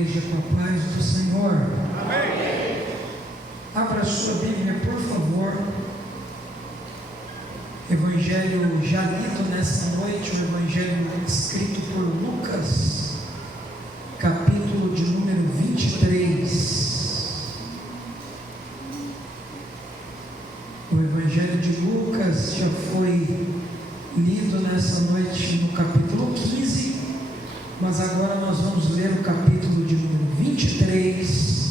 igreja com a paz do Senhor. Amém. Abra sua Bíblia, por favor. Evangelho já lido nessa noite, o Evangelho escrito por Lucas, capítulo de número 23. O Evangelho de Lucas já foi lido nessa noite no capítulo 15, mas agora nós vamos ler o capítulo de número 23,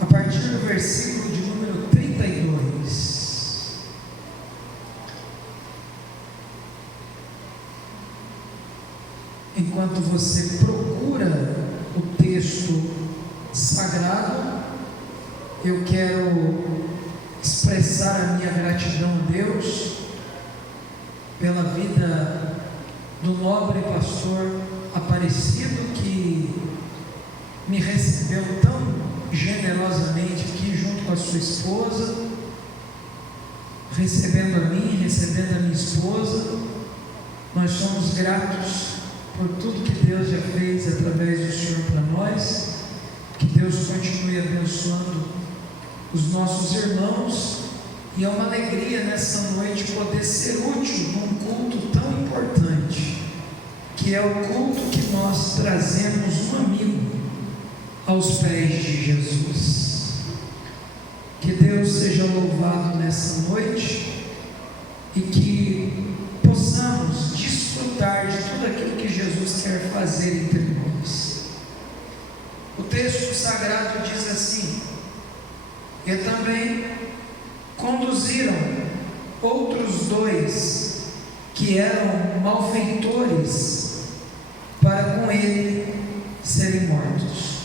a partir do versículo de número 32. Enquanto você procura o texto sagrado, eu quero expressar a minha gratidão a Deus pela vida do nobre pastor Aparecido, que me recebeu tão generosamente aqui junto com a sua esposa, recebendo a mim, recebendo a minha esposa. Nós somos gratos por tudo que Deus já fez através do Senhor para nós. Que Deus continue abençoando os nossos irmãos, e é uma alegria nessa noite poder ser útil num culto tão importante, que é o culto que nós trazemos um amigo aos pés de Jesus. Que Deus seja louvado nessa noite e que possamos desfrutar de tudo aquilo que Jesus quer fazer entre nós. O texto sagrado diz assim: e também conduziram outros dois que eram malfeitores para com ele serem mortos.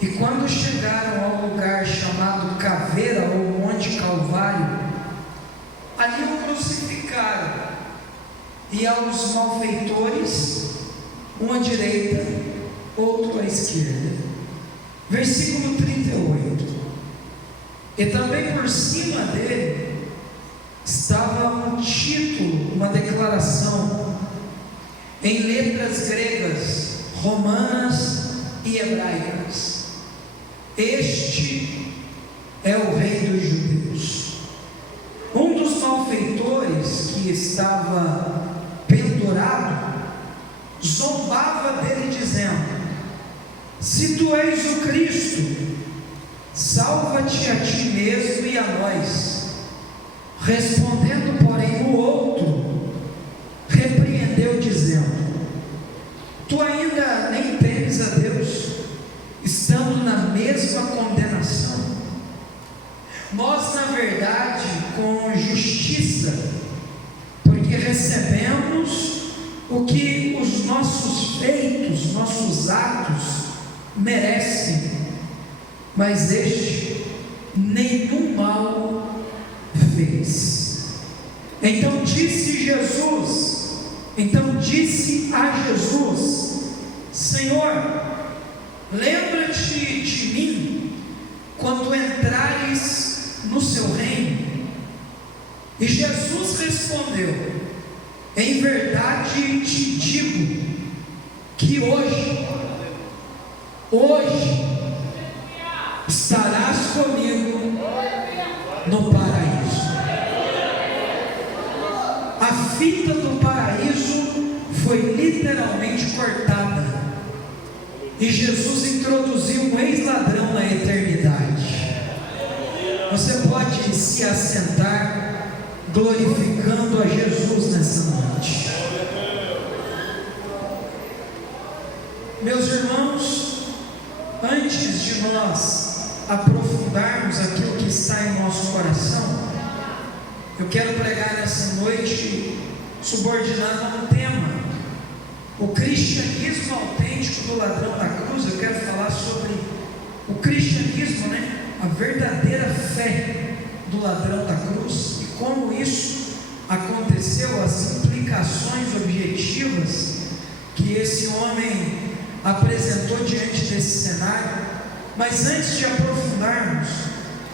E quando chegaram ao lugar chamado Caveira, ou Monte Calvário, ali o crucificaram, e aos malfeitores um à direita, outro à esquerda. Versículo 38. E também por cima dele estava um título, uma declaração em letras gregas, romanas e hebraicas: este é o Rei dos Judeus. Um dos malfeitores que estava pendurado zombava dele, dizendo: se tu és o Cristo, salva-te a ti mesmo e a nós. Respondendo, porém, o outro repreendeu, dizendo: tu ainda nem temes a Deus, estando na mesma condenação? Nós, na verdade, com justiça, porque recebemos o que os nossos feitos, nossos atos merecem, mas este nenhum mal fez. Então disse a Jesus: Senhor, lembra-te de mim quando entrares no seu reino. E Jesus respondeu: em verdade te digo que hoje estarás comigo no paraíso. A fita do paraíso foi literalmente cortada, e Jesus introduziu um ex-ladrão na eternidade. Você pode se assentar, glorificando a Jesus nessa noite. Meus irmãos, antes de nós aprofundarmos aquilo que está em nosso coração, eu quero pregar nessa noite subordinado a um tema: o cristianismo autêntico do ladrão da cruz. Eu quero falar sobre o cristianismo, a verdadeira fé do ladrão da cruz, e como isso aconteceu, as implicações objetivas que esse homem apresentou diante desse cenário. Mas antes de aprofundarmos,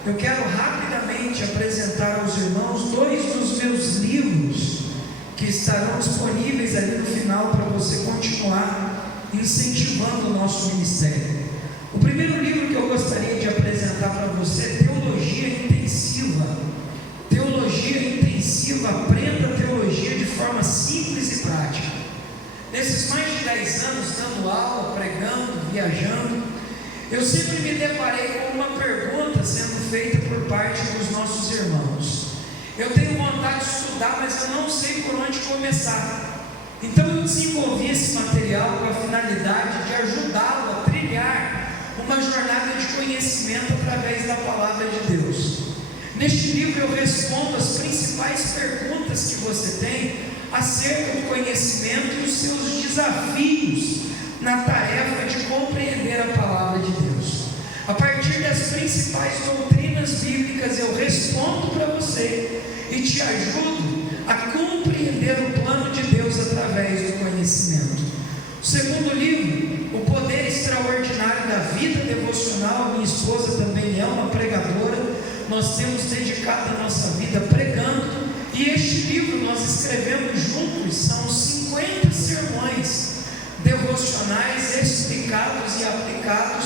eu quero rapidamente apresentar aos irmãos dois dos meus livros que estarão disponíveis ali no final para você continuar incentivando o nosso ministério. O primeiro livro que eu gostaria de apresentar para você é Teologia Intensiva. Teologia Intensiva, aprenda teologia de forma simples e prática. Nesses mais de 10 anos, dando aula, pregando, viajando, eu sempre me deparei com uma pergunta sendo feita por parte dos nossos irmãos. Eu tenho vontade de estudar, mas eu não sei por onde começar. Então eu desenvolvi esse material com a finalidade de ajudá-lo a trilhar uma jornada de conhecimento através da palavra de Deus. Neste livro eu respondo as principais perguntas que você tem acerca do conhecimento e os seus desafios na tarefa de compreender a palavra de Deus. A partir das principais doutrinas bíblicas eu respondo para você e te ajudo a compreender o plano de Deus através do conhecimento. O segundo livro, O Poder Extraordinário da Vida Devocional. Minha esposa também é uma pregadora. Nós temos dedicado a nossa vida pregando, e este livro nós escrevemos juntos. São 50 sermões devocionais explicados e aplicados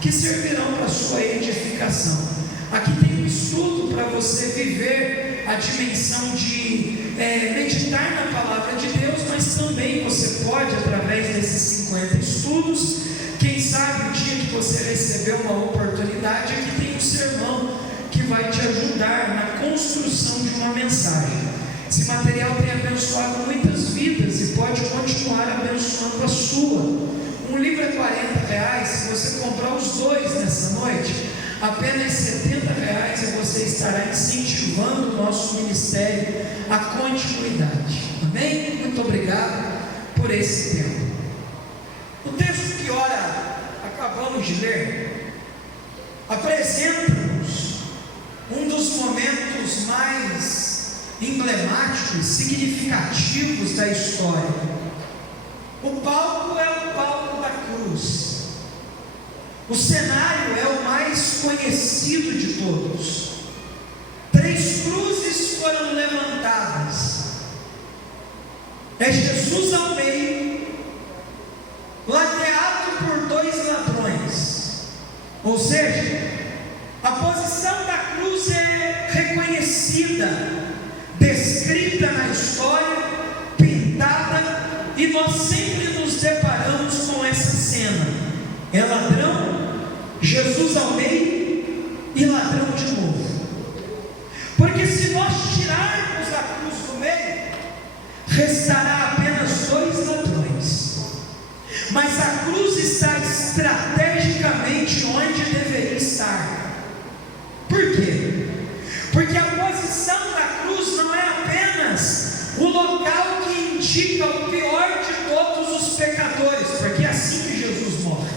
que servirão para a sua edificação. Aqui tem um estudo para você viver a dimensão de meditar na palavra de Deus, mas também você pode, através desses 50 estudos, quem sabe o dia que você receber uma oportunidade, aqui tem um sermão que vai te ajudar na construção de uma mensagem. Esse material tem abençoado muitas vidas e pode continuar abençoando a sua. Um livro é R$40, se você comprar os dois nessa noite, apenas R$70, e você estará incentivando o nosso ministério à continuidade. Amém? Muito obrigado por esse tempo. O texto que ora acabamos de ler apresenta-nos um dos momentos mais emblemáticos, significativos da história. O palco é o palco da cruz. O cenário é o mais conhecido de todos. 3 cruzes foram levantadas. É Jesus ao meio, ladeado por 2 ladrões. Ou seja, a posição da cruz é reconhecida, descrita na história, pintada, e nós sempre nos deparamos com essa cena. É ladrão, Jesus ao meio e ladrão de novo. Porque se nós tirarmos a cruz do meio, restará apenas 2 ladrões. Mas a cruz está estrategicamente onde deveria estar. Por quê? Porque a posição da cruz não é apenas o local que indica o pior de todos os pecadores, porque é assim que Jesus morre,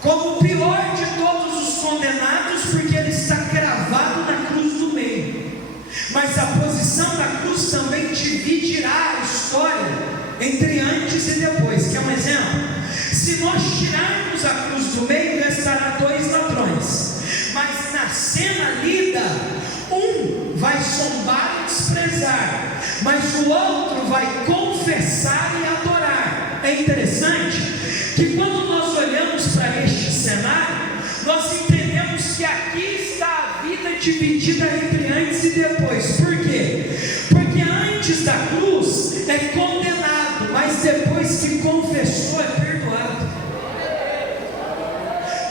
como o pior de todos os condenados, porque ele está cravado na cruz do meio. Mas a posição da cruz também dividirá a história entre antes e depois. Quer um exemplo? Se nós tirarmos a cruz do meio, restará 2 ladrões. Mas na cena lida, um vai zombar e desprezar, mas o outro vai confessar e adorar. É interessante que quando nós olhamos para este cenário, nós entendemos que aqui está a vida dividida entre antes e depois. Por quê? Porque antes da cruz é condenado, mas depois que confessou é perdoado.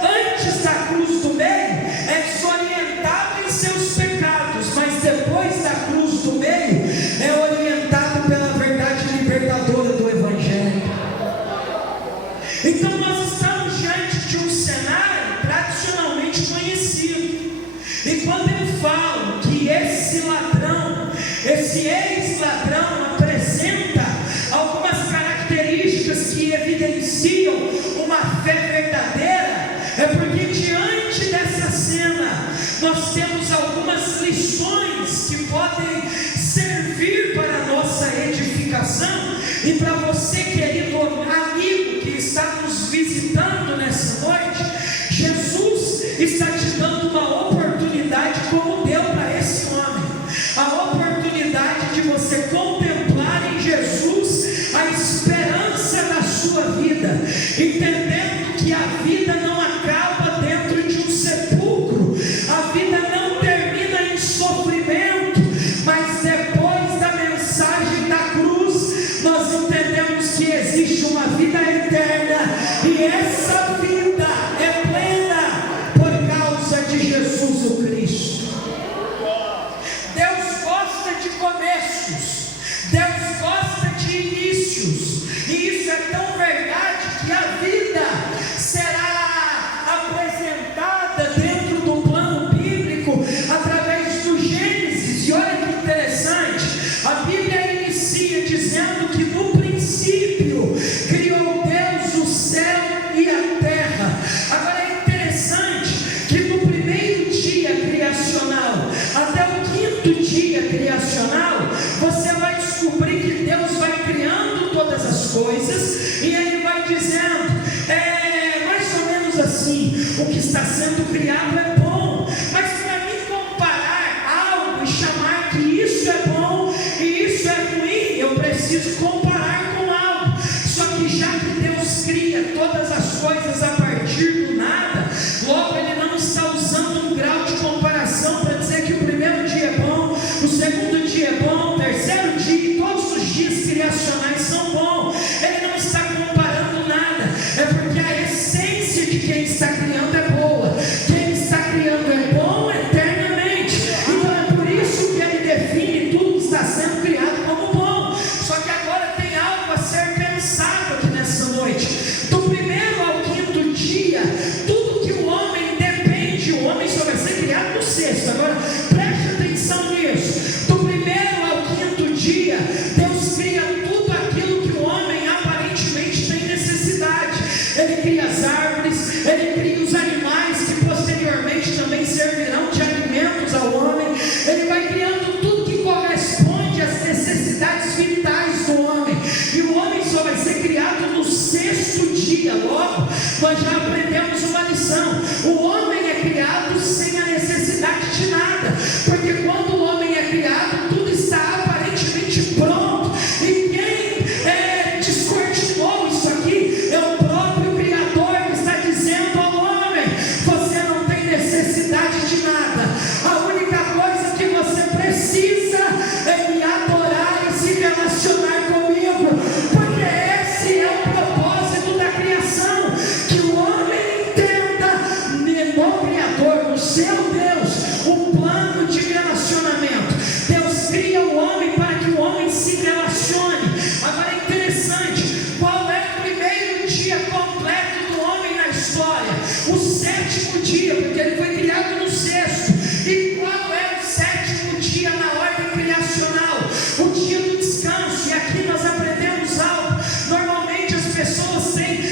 Antes da cruz do meio é desorientado em seus pecados, mas depois da cruz do meio é orientado pela verdade libertadora do Evangelho. Então nós estamos diante de um cenário tradicionalmente conhecido. E quando eu falo que esse ladrão, esse ex-ladrão apresenta algumas características que evidenciam uma fé verdadeira, é porque diante dessa cena nós temos algumas lições que podem servir para a nossa edificação. E para você, querido amigo que está nos visitando nessa noite, Jesus está te dando uma oportunidade, como deu para esse homem, a oportunidade de você contemplar em Jesus a esperança da sua vida, entendendo que a vida não acaba dentro de um sepulcro, a vida não termina em sofrimento, mas depois da mensagem da cruz, nós entendemos que existe uma vida eterna, e essa vida é plena por causa de Jesus o Cristo. Deus gosta de começos, Deus gosta de inícios, e isso é tão verdade que a vida será apresentada dentro do plano bíblico através do Gênesis. E olha que interessante, a Bíblia inicia dizendo que no princípio criou Deus o céu e a terra. Agora é interessante que no primeiro dia criacional até o quinto dia criacional, você vai descobrir que Deus vai criando todas as coisas, e Ele vai dizendo, mais ou menos assim, o que está sendo criado é bom, mas para mim comparar algo e chamar que isso é bom e isso é ruim, eu preciso comparar com algo. Só que já que Deus cria todas as coisas a partir do nada, logo Ele não está usando um grau de comparação para dizer que o primeiro dia é bom, o segundo dia é bom, o terceiro dia, todos os dias criacionais são bons. Ele não está comparando nada, é porque a essência de quem está criando é boa, quem está criando é bom eternamente, então é por isso que Ele define tudo que está sendo criado como bom. Só que agora tem algo a ser pensado aqui nessa noite. Do primeiro ao quinto dia, tudo que o homem depende, o homem só vai ser criado no sexto. Agora preste atenção nisso. Do primeiro ao quinto dia, Deus cria tudo aquilo que o homem aparentemente tem necessidade. Ele cria as árvores, Ele cria os animais que posteriormente também servirão de alimentos ao homem. Ele vai criando tudo que corresponde às necessidades vitais do homem, e o homem só vai ser criado no sexto dia. Logo, nós já aprendemos uma lição: o homem é criado sem a necessidade de nada, porque quando o homem é criado, tudo está aparentemente pronto, e quem descortinou isso aqui é o próprio Criador, que está dizendo ao homem: você não tem necessidade de nada, a única coisa que você precisa é me adorar e se relacionar comigo, porque esse é o propósito da criação, que o homem entenda no Criador, no seu Deus, o plano de relacionamento. Deus cria o homem para que o homem se relacione. Agora é interessante, qual é o primeiro dia completo do homem na história? O sétimo dia, porque ele foi criado no sexto. E qual é o sétimo dia na ordem criacional? O dia do descanso. E aqui nós aprendemos algo. Normalmente as pessoas têm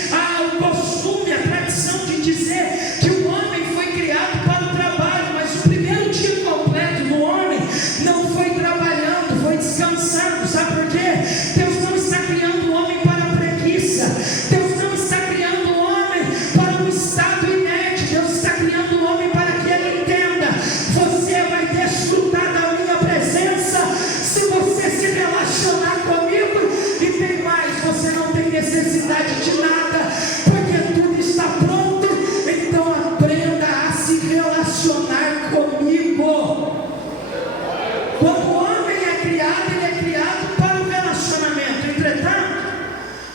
o costume, a tradição de dizer que o homem foi criado para o trabalho, mas o primeiro dia completo do homem não foi trabalhando, foi descansando. Sabe por quê? Deus não está criando o homem para a preguiça, Deus não está criando o homem para um estado inerte, Deus está criando o homem para que ele entenda: você vai desfrutar da minha presença se você se relacionar comigo, e tem mais, você não tem necessidade de nada, porque tudo está pronto. Então aprenda a se relacionar comigo. Quando o homem é criado, ele é criado para o relacionamento. Entretanto,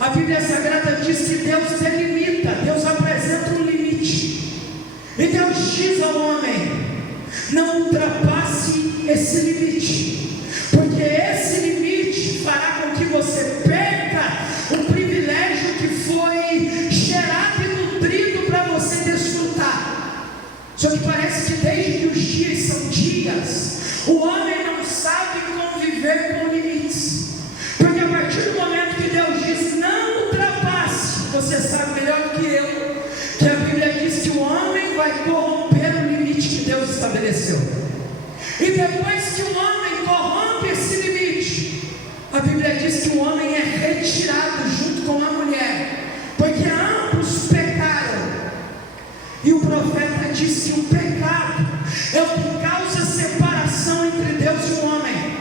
a Bíblia Sagrada diz que Deus delimita, Deus apresenta um limite, e Deus diz ao homem: não ultrapasse esse limite, porque esse limite fará com que você perca o privilégio que foi gerado e nutrido para você desfrutar. Só que parece que desde que os dias são dias, o homem não sabe conviver com limites, porque a partir do momento que Deus diz não ultrapasse, você sabe melhor do que eu, que a Bíblia diz que o homem vai corromper o limite que Deus estabeleceu. E depois que o homem corrompe esse limite, a Bíblia diz que o homem é retirado junto com a mulher, porque ambos pecaram. E o profeta disse que o pecado é o que causa separação entre Deus e o homem.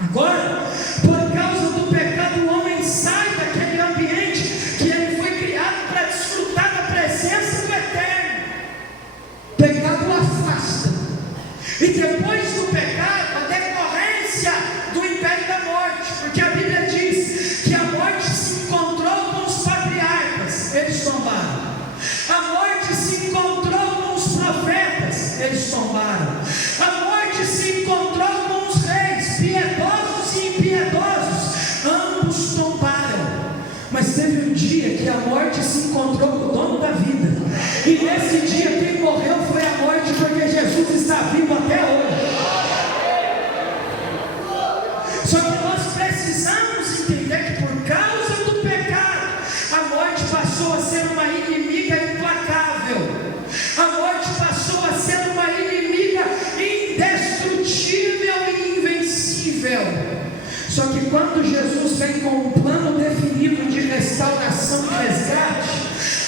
Agora, por causa do pecado, o homem sai daquele ambiente que ele foi criado para ambos tombaram. Mas teve um dia que a morte se encontrou com o dono da vida. E nesse dia quem morreu foi a morte, porque Jesus está vivo até hoje. Só que nós precisamos entender que por causa do pecado, a morte passou a ser uma inimiga implacável. A morte passou a ser uma inimiga indestrutível e invencível. Só que quando Jesus vem com um plano definido de restauração e resgate,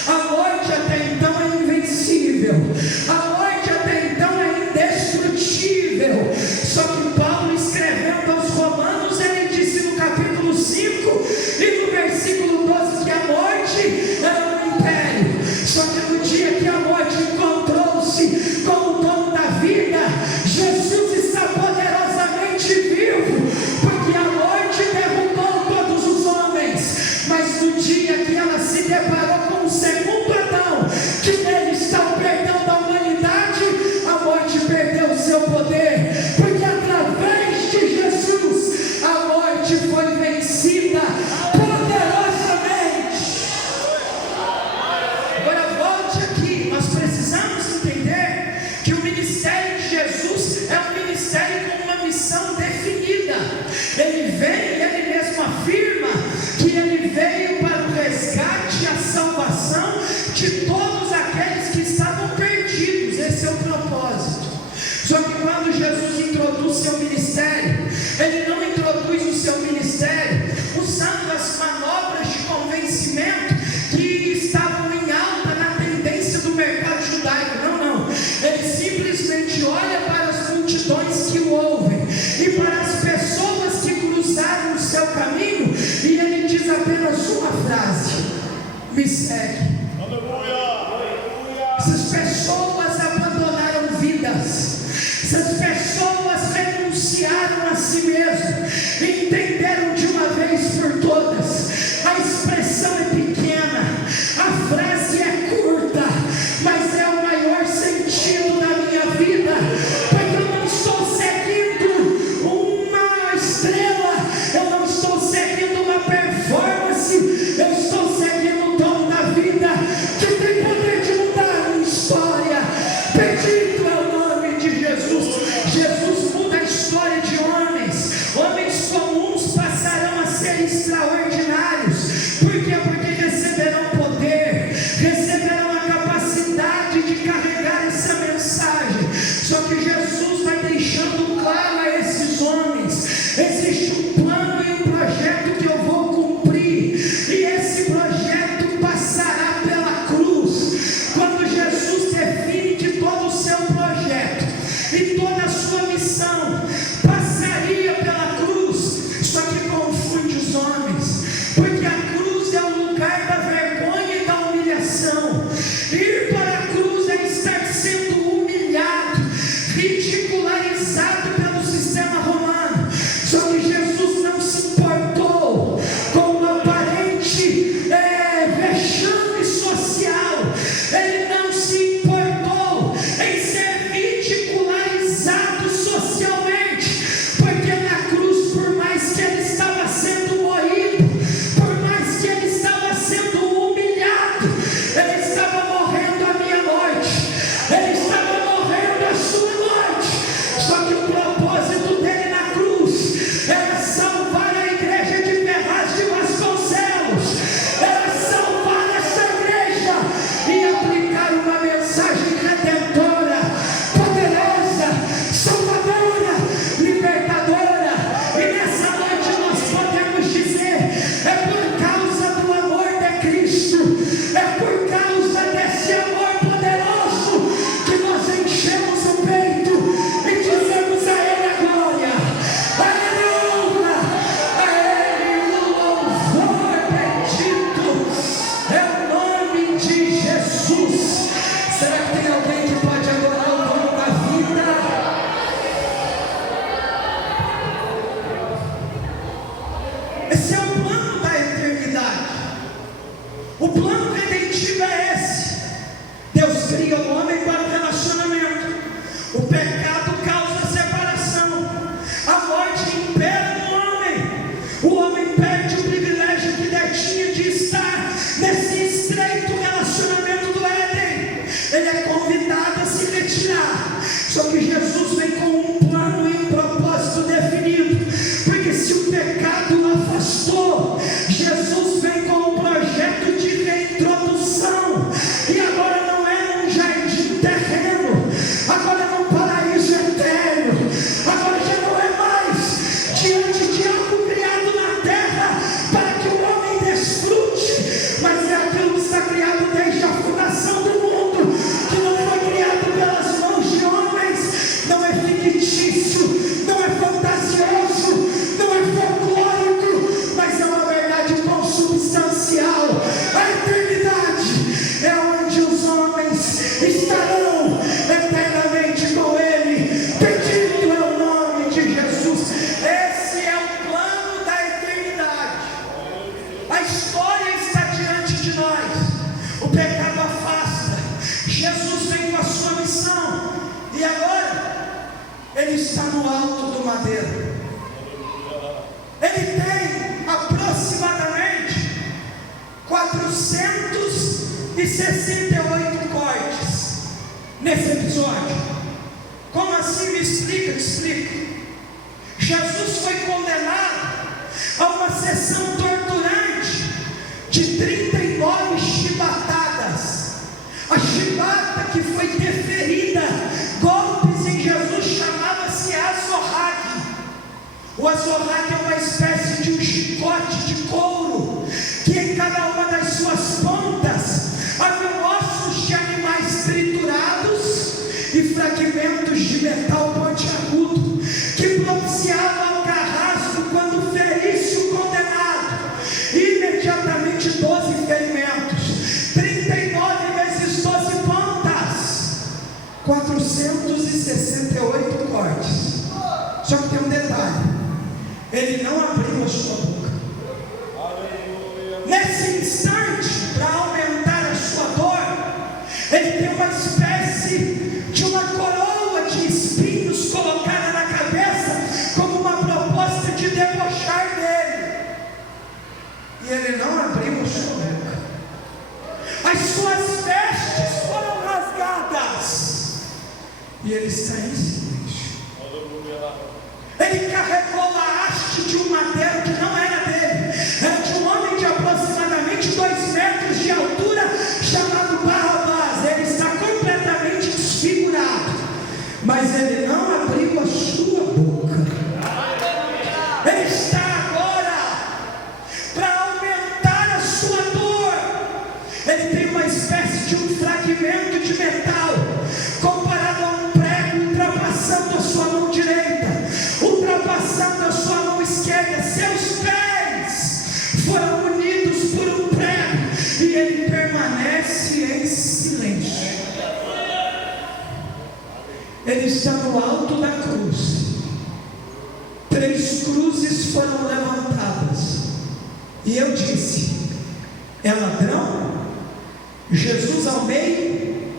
a morte até então é invencível, a morte até então é indestrutível. Só que Paulo, escrevendo aos Romanos, ele disse no capítulo 5 e no versículo 12 que a morte era um império. Só que no dia que a morte encontrou-se com o dono da vida, Jesus está poderosamente vivo, porque a morte derrubou todos os homens. Mas no dia que ela se deparou com o segundo Adão, que nele está o perdão da humanidade, a morte perdeu o seu poder, porque através de Jesus a morte foi vencida poderosamente. Agora volte aqui, nós precisamos entender que o ministério de Jesus é um ministério com uma missão definida. Ele vem, ele mesmo afirma que ele veio para o resgate e a salvação de todos aqueles que estavam perdidos. Esse é o propósito. Só que quando Jesus introduz seu ministério, ele não introduz o seu ministério usando as manobras de convencimento que estavam em alta na tendência do mercado judaico. Não. Ele simplesmente olha para as multidões que o ouvem e para as pessoas que cruzaram o seu caminho, e ele diz apenas uma frase: me segue. Essas pessoas abandonaram vidas, essas pessoas renunciaram a si mesmas, entenderam de uma vez por todas. A expressão é pequena, a frase é curta, mas é o maior sentido da minha vida, porque eu não estou seguindo uma estrela, eu não estou seguindo uma performance, eu estou seguindo o dono da vida, que tem poder de mudar a minha história. Bendito é o nome de Jesus. Jesus muda a história de homens. Homens comuns passarão a ser extraordinários. Por quê? Porque receberão poder, receberão a capacidade de carregar essa mensagem. Só que Jesus vai deixando claro a esses homens: existe um plano e um projeto que eu vou cumprir, e esse projeto passará pela cruz. Quando Jesus define que todo o seu projeto e toda a sua missão passaria pela cruz, só que confunde os homens. o pecado afasta. Jesus vem com a sua missão, e agora ele está no alto do madeiro. Ele tem aproximadamente 468 cortes nesse episódio. Como assim? Me explica, te explico. Jesus foi condenado a uma sessão torturante de 39 chibatadas. A chibata que foi deferida, golpes em Jesus, chamava-se azorrague. O azorrague é uma espécie de um chicote de couro, que em cada uma das suas pontas havia ossos de animais triturados e fragmentos de metal pontiagudo, que propiciava ao carrasco quando ferisse o condenado. Imediatamente 12 ferimentos, 39 vezes 12 pontas, 468 cortes. Só que tem um detalhe: ele não abriu a sua boca. Nesse instante, para aumentar a sua dor, ele tem uma espécie de uma coroa de espinhos colocada na cabeça, como uma proposta de debochar dele. E ele não abriu a sua boca. As suas vestes foram rasgadas, e ele está em silêncio. Ele carregou a haste de um madeiro que não era dele, era de um homem de aproximadamente 2 metros de altura, chamado Barrabás. Ele está completamente desfigurado, mas ele não abriu a sua boca. Ele está agora, para aumentar a sua dor, ele tem uma espécie de um fragmento de metal, comparado a um prego, ultrapassando a sua mão direita, ultrapassando a sua mão esquerda. Seus pés foram unidos por um prego, e ele permanece em silêncio. Ele está no alto da cruz. 3 cruzes foram levantadas, e eu disse: é ladrão, Jesus ao meio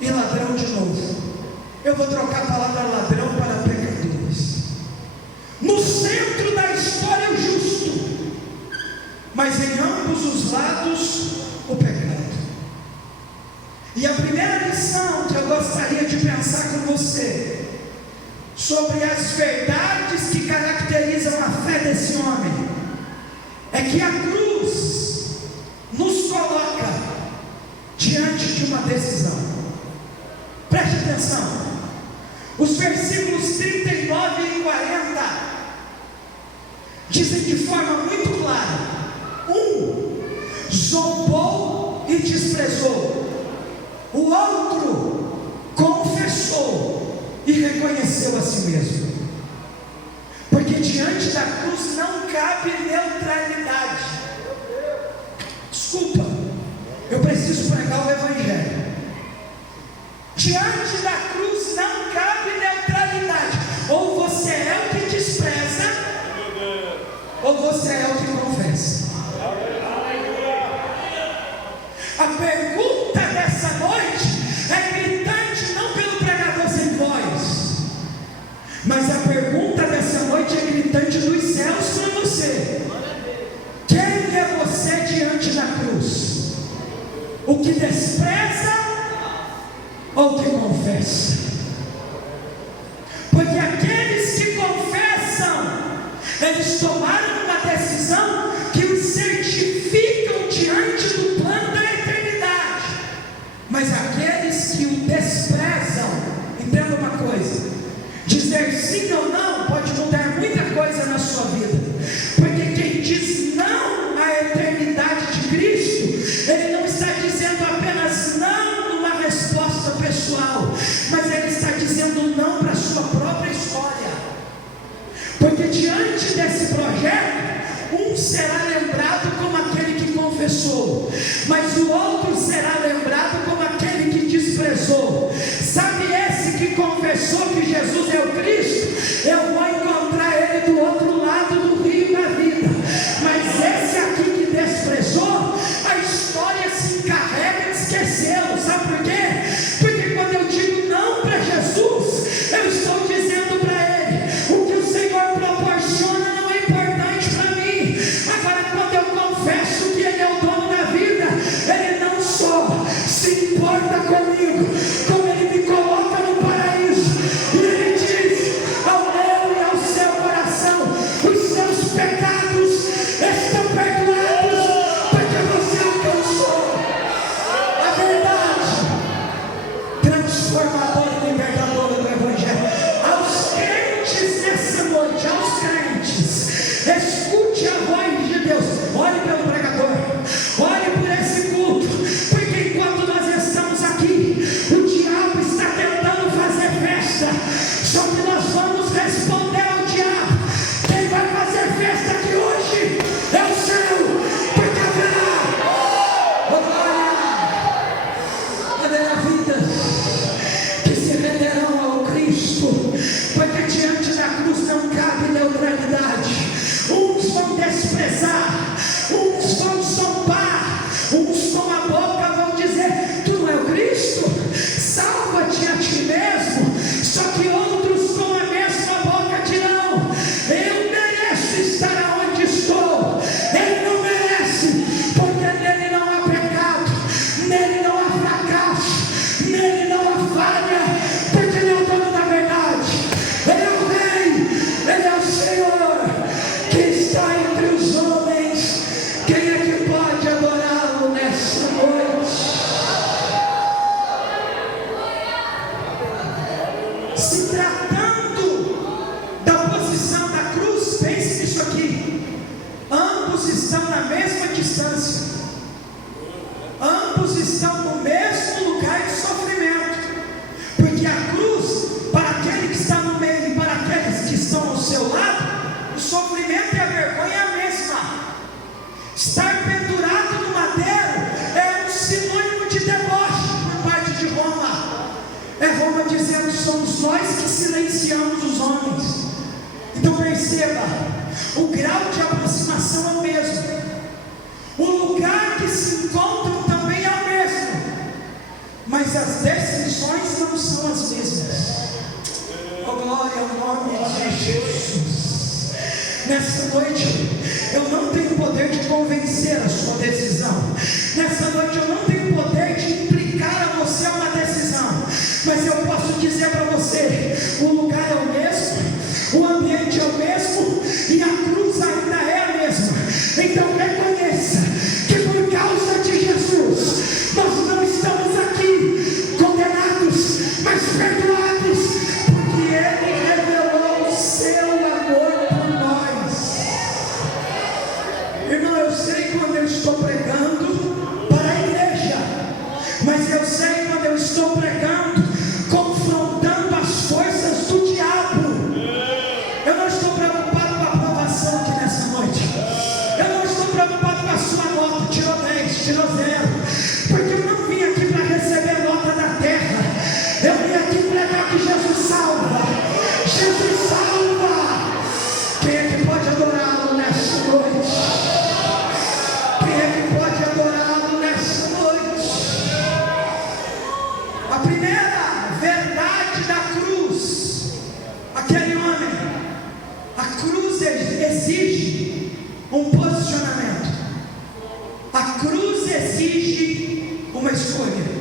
e ladrão de novo. Eu vou trocar a palavra ladrão para pecadores. No centro da história, o justo, mas em ambos os lados o pecado. E a primeira lição que eu gostaria de pensar com você, sobre as verdades que caracterizam a fé desse homem, é que a cruz nos coloca diante de uma decisão. Preste atenção. Os versículos 39 e 40 dizem de forma muito clara: um zombou e desprezou, o outro confessou e reconheceu a si mesmo. Porque diante da cruz não cabe neutralidade. Desculpa, eu preciso pregar o Evangelho. Diante da cruz não cabe neutralidade. Ou você é o que despreza, ou você é o que confessa. A pergunta dessa noite é gritante, não pelo pregador sem voz, mas a pergunta dessa noite é gritante dos céus para você. Quem é você diante da cruz? O que despreza ou o que confessa? Porque aqueles que confessam, eles tomaram uma decisão que os certificam diante do plano da eternidade. Mas aqueles que o desprezam, entenda uma coisa: dizer sim ou não pode mudar muita coisa na sua vida. Porque quem diz não à eternidade de Cristo, ele não está dizendo apenas não numa resposta pessoal, mas ele está dizendo não para a sua própria história. Porque diante desse projeto, um será lembrado como aquele que confessou, mas o outro será lembrado como aquele que desprezou. Sabe esse que confessou que Jesus é o Cristo? Eu vou encontrar ele do outro lado do rio da vida. Mas esse aqui que desprezou, a história se encarrega de mesma distância, ambos estão no mesmo lugar de sofrimento, porque a cruz, para aquele que está no meio e para aqueles que estão ao seu lado, o sofrimento e a vergonha é a mesma. Estar pendurado no madeiro é um sinônimo de deboche por parte de Roma. É Roma dizendo: somos nós que silenciamos os homens. Então perceba, o grau de aproximação é o mesmo, o lugar que se encontram também é o mesmo, mas as decisões não são as mesmas. Oh, glória ao nome de Jesus. Nessa noite eu não tenho poder de convencer a sua decisão. Nessa noite eu não tenho poder de implicar a você uma decisão, mas eu posso dizer para você: o lugar é o mesmo, o ambiente é o mesmo e a cruz ainda é a mesma. Então reconheça que por causa de Jesus nós não estamos aqui condenados, mas perdoados, porque Ele revelou o seu amor por nós. Irmão, eu sei quando eu estou pregando para a igreja, mas eu sei quando eu estou pregando confrontando as forças do diabo. Eu não estou preocupado com a aprovação aqui nessa noite. Eu não estou preocupado com a sua nota, tirou 10, tirou 0, porque eu não vim aqui para receber nota da terra. Eu vim aqui pregar que Jesus salva. Jesus salva. Quem é que pode adorá-lo nessa noite? Quem é que pode adorá-lo nessa noite? A primeira verdade da cruz, aquele homem, a cruz exige um posicionamento, a cruz exige uma escolha.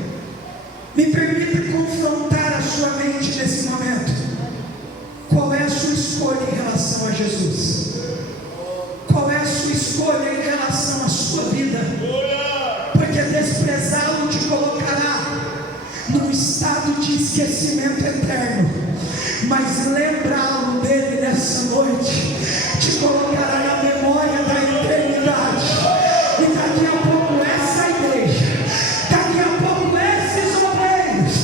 Me permita confrontar a sua mente nesse momento. Qual é a sua escolha em relação a Jesus? Qual é a sua escolha em relação à sua vida? Porque desprezá-lo te colocará num estado de esquecimento eterno, mas lembrá-lo dele nessa noite te colocará na memória da eternidade. E daqui a pouco essa igreja, daqui a pouco esses obreiros,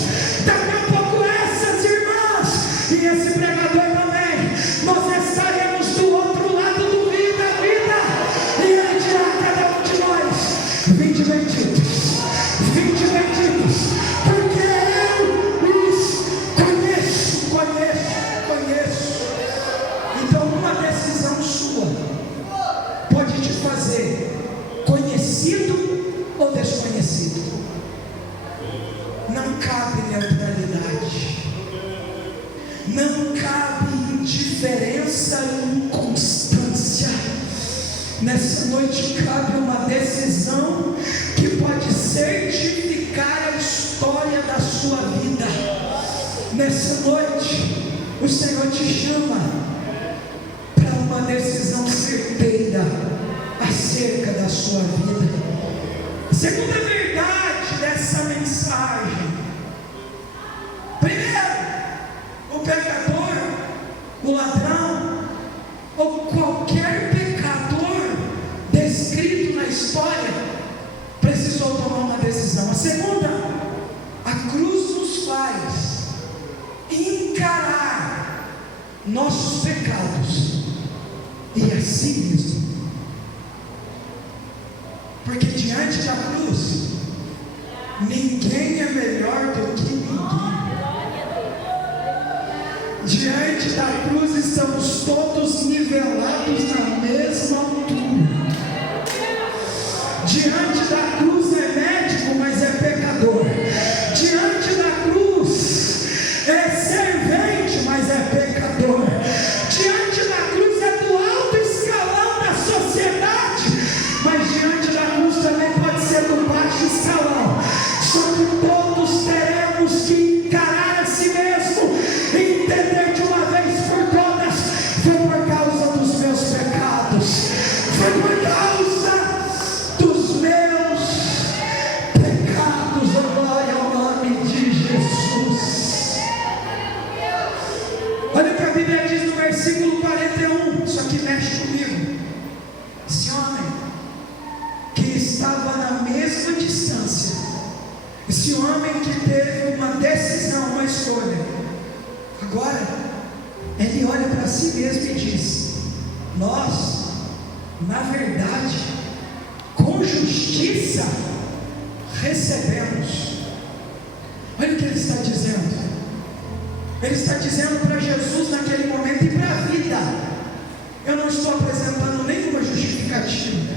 daqui a pouco essas irmãs e esse pregador também, nós estaremos do outro lado do rio da vida, e ele dirá a cada um de nós: vinde benditos, vinde benditos, porque eu os conheço. Então uma decisão sua pode te fazer conhecido ou desconhecido. Não cabe neutralidade, não cabe indiferença e inconstância. Nessa noite cabe uma decisão que pode certificar a história da sua vida. Nessa noite o Senhor te chama para uma decisão certeira acerca da sua vida. Segunda verdade dessa mensagem: primeiro, o pecador, o ladrão ou qualquer pecador descrito na história precisou tomar uma decisão. A segunda, a cruz nos faz encarar nossos pecados e assim mesmo, porque diante da cruz ninguém é melhor do que ninguém. Diante da cruz estamos todos nivelados na mesma altura. Diante da cruz é médico, mas é pecador. Diante da cruz é servente, mas é pecador. Diante da cruz é do alto escalão da sociedade, mas diante da cruz também pode ser do baixo escalão. Só que todos teremos que encarar a si mesmo e entender de uma vez por todas: foi por causa dos meus pecados, foi por causa dos meus estava na mesma distância. Esse homem que teve uma decisão, uma escolha, agora ele olha para si mesmo e diz: nós, na verdade, com justiça recebemos. Olha o que ele está dizendo. Ele está dizendo para Jesus naquele momento e para a vida: eu não estou apresentando nenhuma justificativa,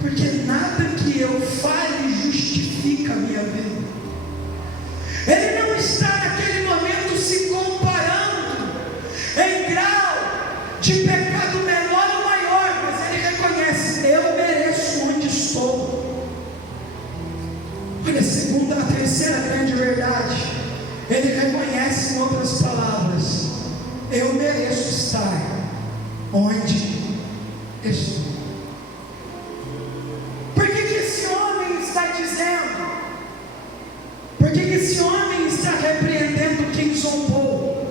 porque nada que eu fale justifica a minha vida. Ele não está naquele momento se comparando em grau de pecado menor ou maior, mas ele reconhece: eu mereço onde estou. Olha a terceira grande verdade. Ele reconhece, em outras palavras: eu mereço estar onde estou. Por que esse homem está dizendo? Por que esse homem está repreendendo quem zombou?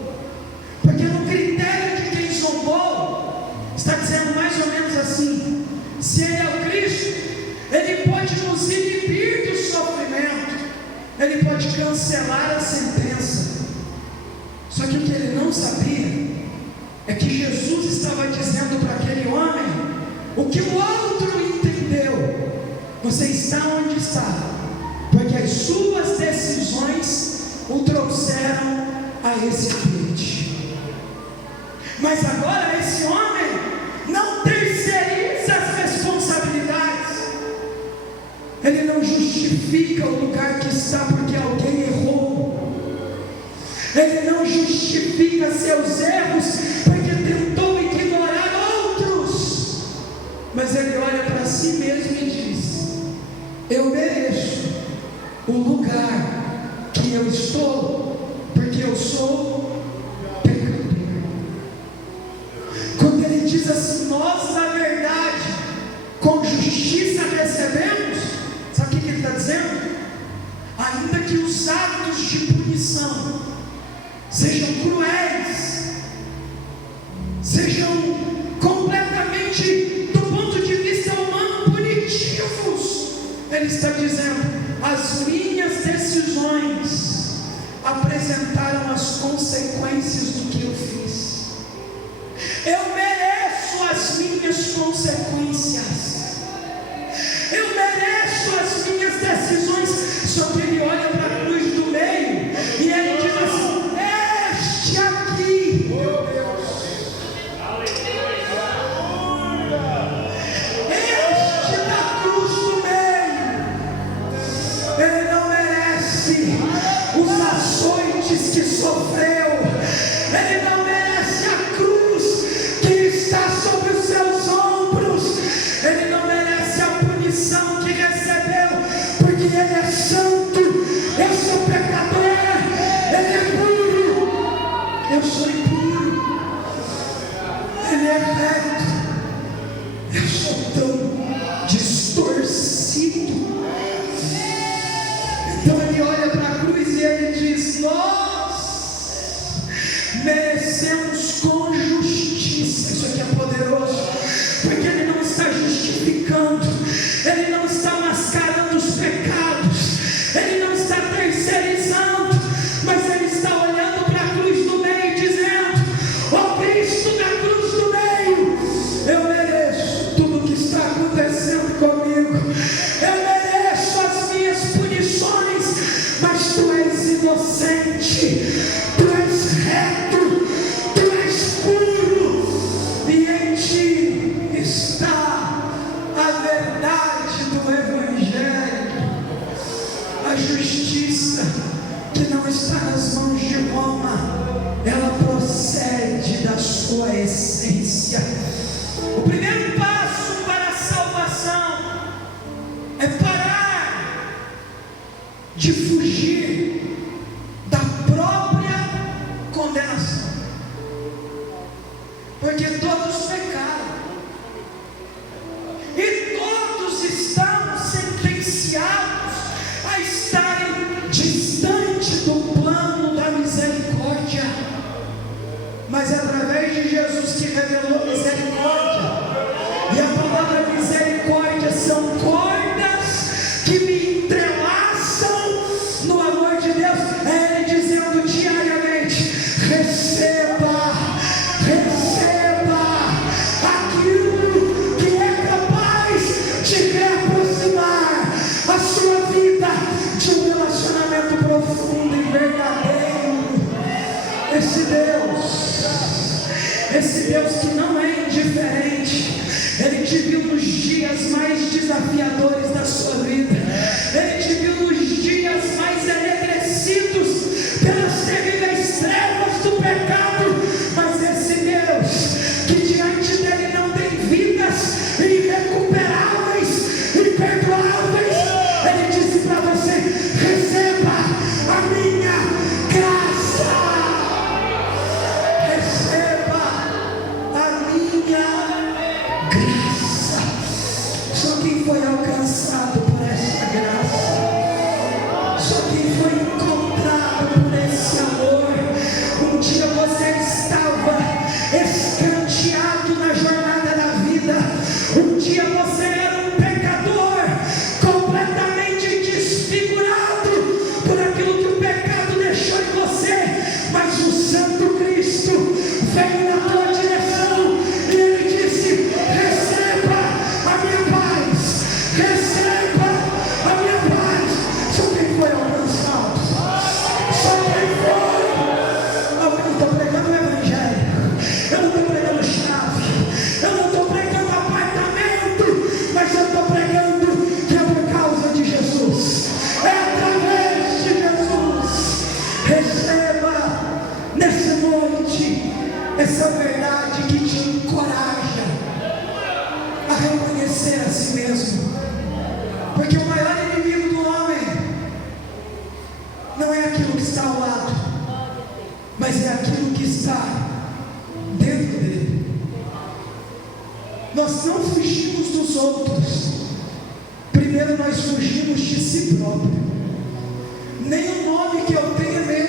Porque no critério de quem zombou, está dizendo mais ou menos assim: se ele é o Cristo, ele pode nos inibir do sofrimento, ele pode cancelar a sentença. Só que o que ele não sabia é que Jesus estava dizendo para aquele homem o que o outro entendeu: você está onde está, porque as suas decisões o trouxeram a esse ambiente. Mas agora esse homem não terceiriza as responsabilidades. Ele não justifica o lugar que está porque alguém errou. Ele não justifica seus erros porque tentou ignorar outros. Mas ele olha para si mesmo e diz: eu mereço o lugar que eu estou, porque eu sou pecador. Quando ele diz assim: nós na verdade com justiça recebemos, sabe o que ele está dizendo? Ainda que os atos de punição sejam cruéis, sejam completamente, do ponto de vista humano, punitivos, ele está dizendo: as minhas decisões apresentaram as consequências do que eu fiz. Eu mereço as minhas consequências, eu mereço as minhas decisões. Só que ele olha para a cruz do meio e ele diz assim: este aqui, meu Deus, este da cruz do meio, ele não merece os açoites que sofreu, ele não merece a cruz que está sobre os seus ombros, ele não merece a punição que recebeu, porque ele é santo, eu sou pecador, ele é puro, eu sou impuro, ele é reto, eu sou tão distorcido. Então ele olha para a cruz e ele diz: nós merecemos com justiça. Isso aqui é poderoso, porque ele não está justificando, ele não está mascarando os pecados, ele não está terceirizando, mas ele está olhando para a cruz do meio e dizendo: ó Cristo da cruz do meio, eu mereço tudo o que está acontecendo comigo, eu mereço as minhas punições, mas tu és inocente, tu és reto, tu és puro, e em ti está a verdade do Evangelho. A justiça que não está nas mãos de Roma, ela procede da sua essência. O primeiro passo para a salvação é parar de fugir da própria condenação, porque todos pecaram e todos estão sentenciados a estarem distante do plano da misericórdia. Mas é através de Jesus que revelou misericórdia, e a palavra misericórdia são coisas Deus que não é indiferente, Ele te viu nos dias mais desafiadores da sua vida, Ele te viu nos dias mais enegrecidos pelas terríveis trevas do pecado, mas esse Deus, que diante dele não tem vidas irrecuperáveis e perdoáveis, Ele disse para você: receba a minha graça, receba a minha graça. Só quem foi alcançado por essa graça, só quem foi encontrado por esse amor. Um dia você estava escanteado na jornada da vida, um dia você era um pecador, completamente desfigurado por aquilo que o pecado deixou em você, mas o Santo Cristo veio na tua direção e Ele disse: receba a minha paz, receba a minha paz. Só quem foi alcançado, só quem foi. Eu não estou pregando o Evangelho, eu não estou pregando chave, eu não estou pregando apartamento, mas eu estou pregando que é por causa de Jesus, é através de Jesus. Receba nessa noite essa verdade que te encoraja a reconhecer a si mesmo, porque o maior inimigo do homem não é aquilo que está ao lado, mas é aquilo que está dentro dele. Nós não fugimos dos outros, primeiro nós fugimos de si próprio. Nem o nome que eu tenho é meu,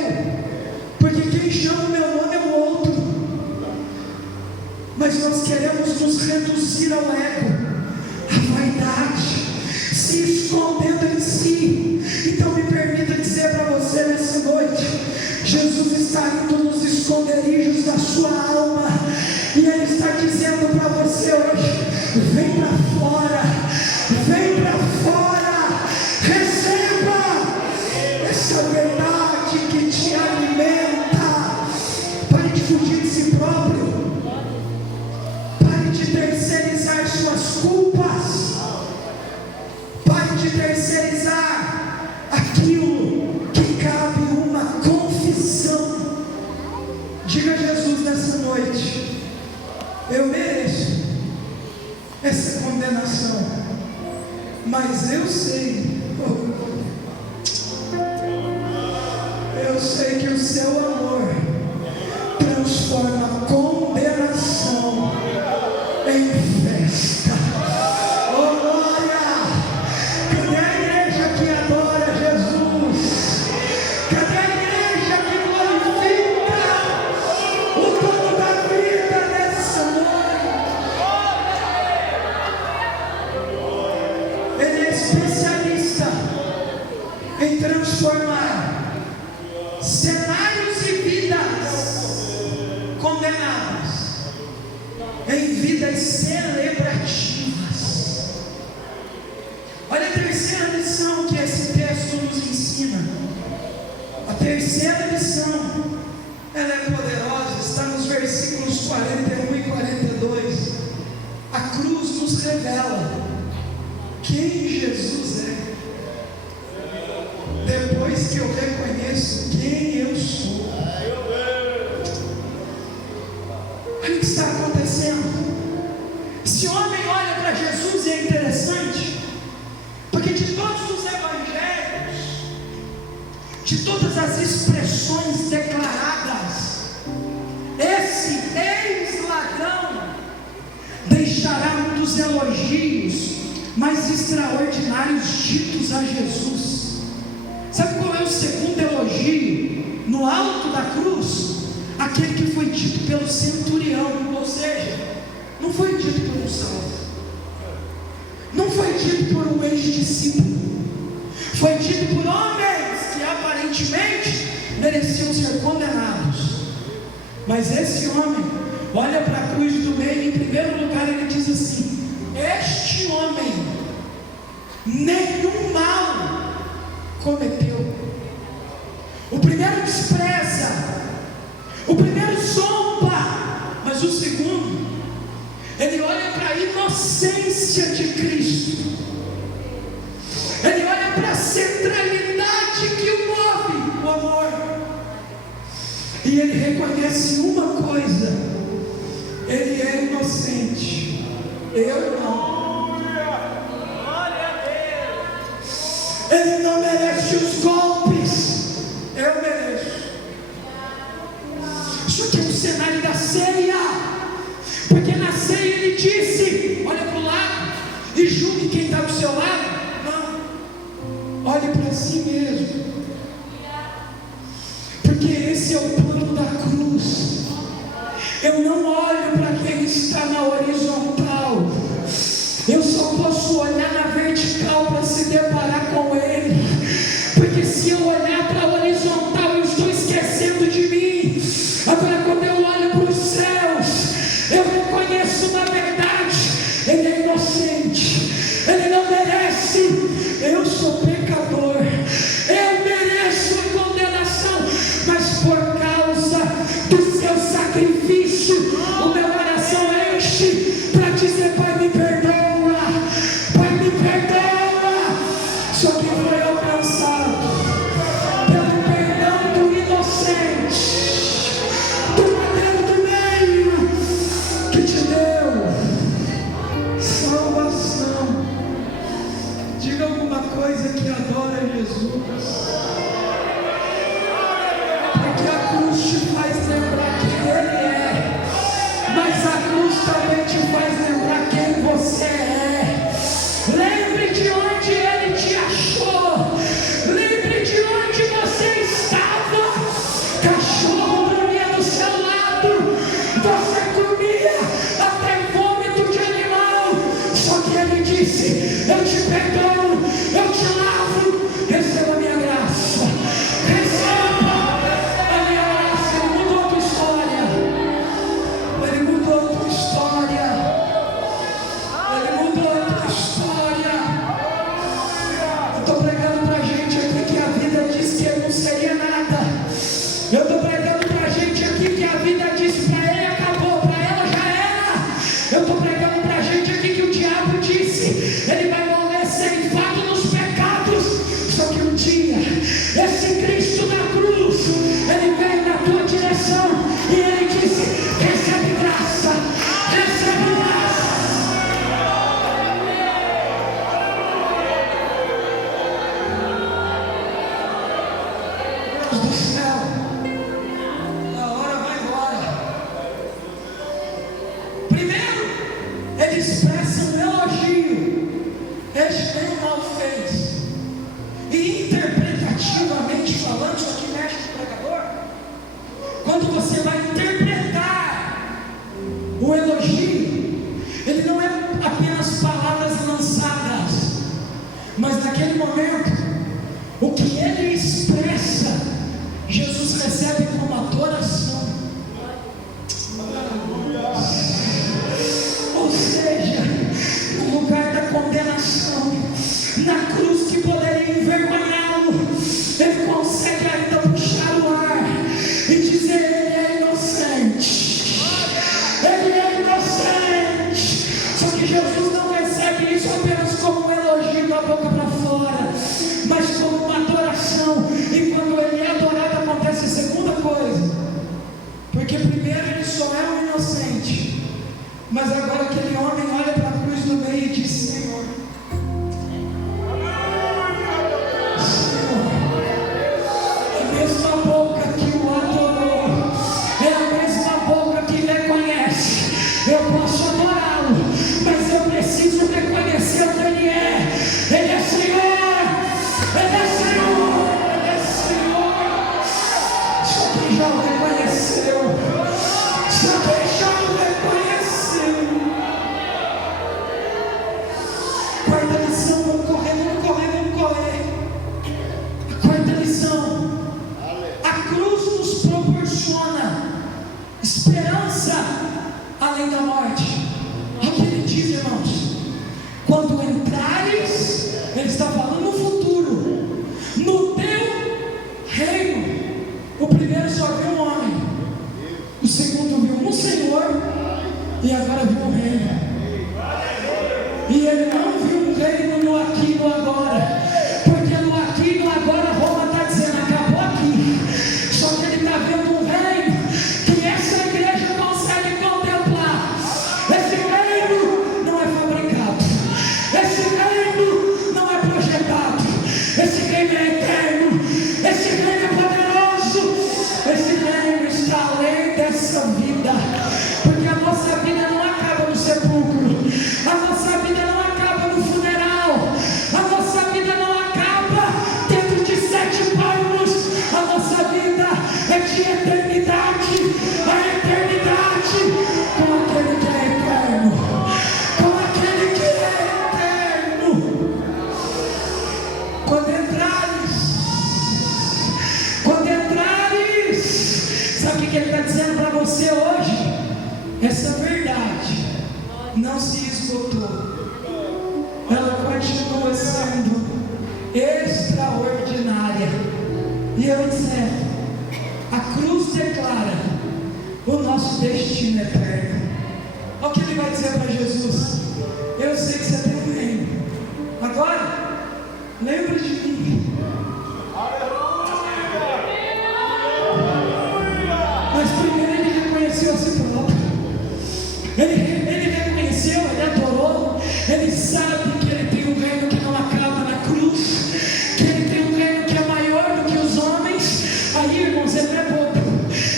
porque quem chama o meu nome é o outro. Mas nós queremos nos reduzir ao ego, à vaidade, se escondendo em si. Então me permita dizer para você nessa noite: Jesus está indo nos esconderijos da sua alma, e Ele está dizendo para você hoje: vem para fora, vem para fora, receba essa verdade que te alimenta. Pare de fugir de si próprio, pare de terceirizar suas culpas, pare de terceirizar aquilo que cabe uma confissão. Diga a Jesus nessa noite: eu mereço essa condenação, mas eu sei que o seu amor transforma condenação em festa. Oh glória! Cadê a igreja que adora Jesus? Cadê a igreja que glorifica o dono da vida nessa noite? Ele é especialista em transformar cenários e vidas condenadas em vidas celebrativas. Olha a terceira lição que esse texto nos ensina. A terceira lição, ela é poderosa, está nos versículos 41 e 42. A cruz nos revela quem Jesus é. Depois que eu reconheço quem eu sou, olha o que está acontecendo. Esse homem olha para Jesus e é interessante, porque de todos os evangelhos, de todas as expressões declaradas, esse ex-ladrão deixará um dos elogios mais extraordinários ditos a Jesus. Sabe qual é o segundo elogio no alto da cruz? Aquele que foi dito pelo centurião, ou seja, não foi dito por um salvo, não foi dito por um ex-discípulo, foi dito por homens que aparentemente mereciam ser condenados. Mas esse homem olha para a cruz do meio e em primeiro lugar ele diz assim: este homem nenhum mal cometeu. O primeiro despreza, o primeiro zomba, mas Mas o segundo, ele olha para a inocência de Cristo, ele olha para a centralidade que o move, o amor, e ele reconhece uma coisa: ele é inocente, eu não. Ele não merece os golpes, eu mereço. Isso aqui é o cenário da ceia, porque na ceia ele disse: olha para o lado e julgue quem está do seu lado. Não, olhe para si mesmo, porque esse é o plano da cruz. Eu não olho para quem está na horizontal, eu só posso olhar na vertical para se deparar com Ele, porque se eu olhar para a horizontal eu estou esquecendo de mim. Agora quando eu olho para os céus, eu reconheço na verdade, Ele é inocente, Ele não merece, eu sou pecador, eu mereço a condenação, mas por causa do seu sacrifício, o meu coração enche para dizer: Pai, me perdoa, Pai, me perdoa. Só que foi alcançado pelo perdão do inocente, do Madeiro do meio, que te deu salvação. Diga alguma coisa que adora Jesus, porque a cruz te faz lembrar quem Ele é, mas a cruz também te faz lembrar quem você é. Lembre de onde Ele te achou, lembre de onde você estava. Cachorro dormia do seu lado, você comia até vômito de animal, só que Ele disse: eu te perdoo, eu te lavo, receba a minha graça, receba a minha graça. Ele mudou a tua história, Ele mudou a tua história, Ele mudou a tua história. Eu estou pregando para a gente aqui que a vida diz que eu não seria nada. Eu estou pregando para a gente aqui que a vida disse para ele acabou, para ela já era. Eu estou pregando para a gente aqui que o diabo disse: ele vai morrer ceifado nos pecados. Só que um dia, esse Cristo na cruz, ele veio na tua direção e ele disse: recebe graça, recebe graça. Deus do céu, a hora vai embora. Primeiro, ele expressa um elogio: este nem mal fez. E interpretativamente falando, isso aqui mexe com o pregador. Quando você vai interpretar o elogio, ele não é apenas palavras lançadas, mas naquele momento, o que ele expressa, Jesus recebe como adoração. Ou seja, no lugar da condenação, na cruz que poderia envergonhá-lo, ele consegue ainda puxar o ar e dizer: ele é inocente, ele é inocente. Só que Jesus não recebe isso apenas como um elogio da boca para fora, mas como uma adoração. E quando ele é adorado, acontece a segunda coisa, porque primeiro ele só é um inocente, mas agora aquele homem olha para a cruz do meio e diz: Senhor, a mesma boca que o adorou é a mesma boca que reconhece: eu posso adorá-lo, mas eu preciso reconhecer o que ele é. Ele é Senhor, ele é Senhor, ele é Senhor. Só quem já o reconheceu, só quem já o reconheceu. Quarta lição, vamos correr, vamos correr, vamos correr. A quarta lição: a cruz nos proporciona esperança além da morte. Olha o que ele diz, irmãos: quando entrares, ele está falando no futuro, no teu reino. O primeiro só viu um homem, o segundo viu um Senhor E eu encerro. A cruz declara o nosso destino eterno. Olha o que ele vai dizer para Jesus: eu sei que você tem um reino, agora lembra de mim. Mas primeiro ele reconheceu a si próprio. Ele reconheceu, ele adorou. Ele sabe que ele tem um reino que não acaba na cruz, que ele tem um reino que é maior do que os homens. Aí, irmãos, ele não é bobo.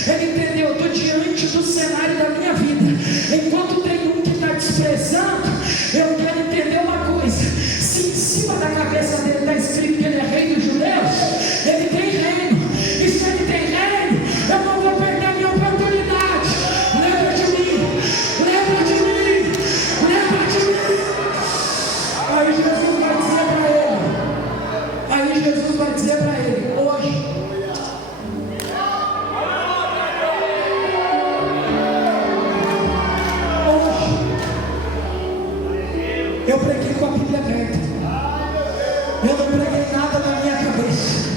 Ele entendeu: eu estou diante do cenário da minha vida. Enquanto tem um que está desprezando, eu quero entender uma coisa: se em cima da cabeça dele está escrito que ele é rei dos judeus, ele tem reino. E se ele tem reino, eu não vou perder a minha oportunidade. Lembra de mim, lembra de mim, lembra de mim. Aí Jesus vai dizer para ele: hoje eu preguei com a Bíblia aberta. Eu não preguei nada na minha cabeça,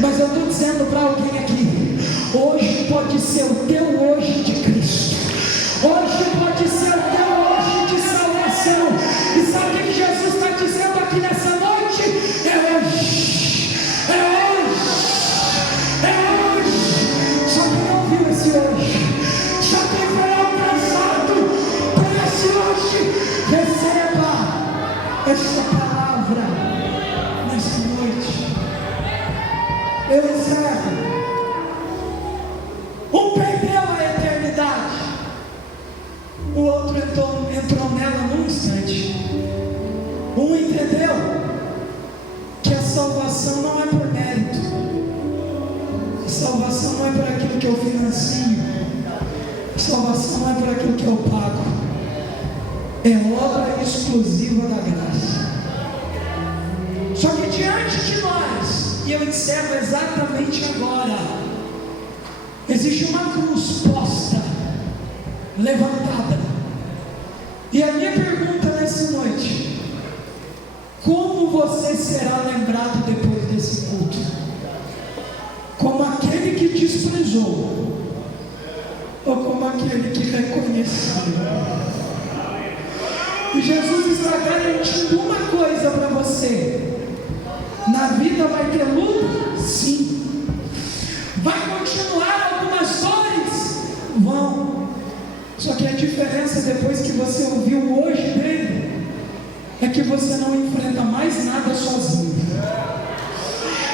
mas eu estou dizendo para alguém aqui: hoje pode ser o teu hoje de Cristo. Hoje pode ser o teu hoje de salvação. E sabe o que Jesus está dizendo aqui nessa noite? É hoje. É hoje. É hoje. Só quem ouviu esse hoje, só quem foi alcançado por esse hoje, receba esta palavra nessa noite. Eu encerro. Um perdeu a eternidade, o outro entrou nela num instante. Um entendeu que a salvação não é por mérito, a salvação não é por aquilo que eu financio, a salvação não é por aquilo que eu pago, é obra exclusiva da graça. Só que diante de nós, e eu encerro exatamente agora, existe uma cruz posta, levantada. E a minha pergunta nessa noite: como você será lembrado depois desse culto? Como aquele que desprezou, ou como aquele que reconheceu? E Jesus está garantindo uma coisa para você: na vida vai ter luta? Sim. Vai continuar algumas dores? Vão. Só que a diferença, depois que você ouviu o hoje dele, é que você não enfrenta mais nada sozinho.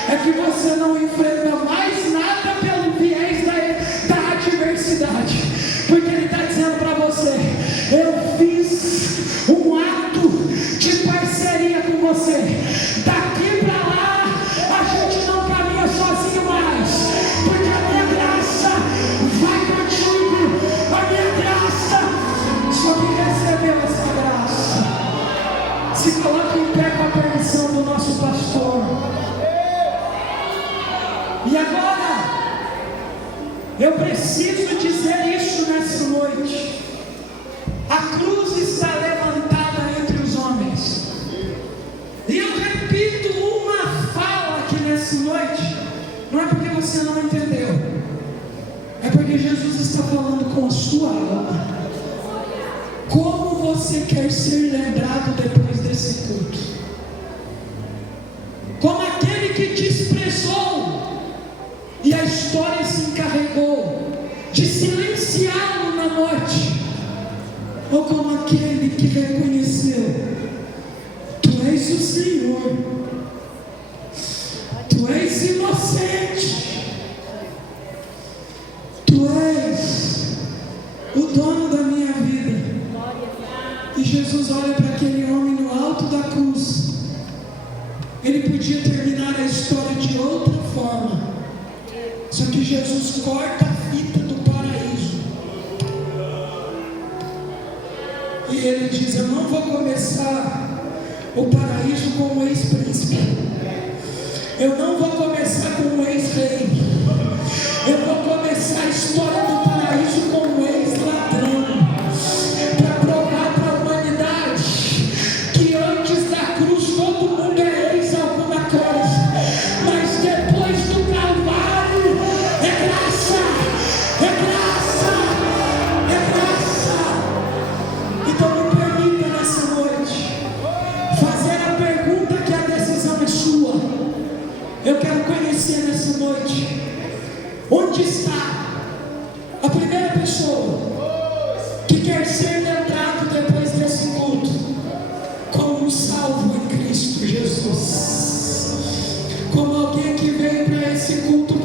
É que você não enfrenta mais nada pelo viés da adversidade. Porque ele está dizendo para você: eu fiz um ato de parceria com você. Daqui para lá a gente não caminha sozinho mais, porque a minha graça vai contigo. A minha graça, só quem recebeu essa graça, se coloca em pé com a permissão do nosso pastor. E agora eu preciso dizer isso nessa noite: a cruz está levantada entre os homens. E eu repito uma fala aqui nessa noite, não é porque você não entendeu, é porque Jesus está falando com a sua alma. Como você quer ser lembrado depois desse culto? Como aquele que desprezou, e a história se encarregou de silenciá-lo na morte? Ou como aquele que reconheceu: tu és o Senhor, tu és inocente, tu és o dono da minha vida. E Jesus olha para aquele homem no alto da cruz. Ele podia terminar a história de outra forma, só que Jesus corta a fita do paraíso. E ele diz: eu não vou começar o paraíso com o ex-príncipe, eu não vou começar com o ex-rei, eu vou começar a história do paraíso com o ex-ladrão, para provar para a humanidade que antes da cruz todo mundo é ex alguma coisa, mas depois do Calvário você nessa noite. Onde está a primeira pessoa que quer ser lembrado depois desse culto como um salvo em Cristo Jesus? Como alguém que veio para esse culto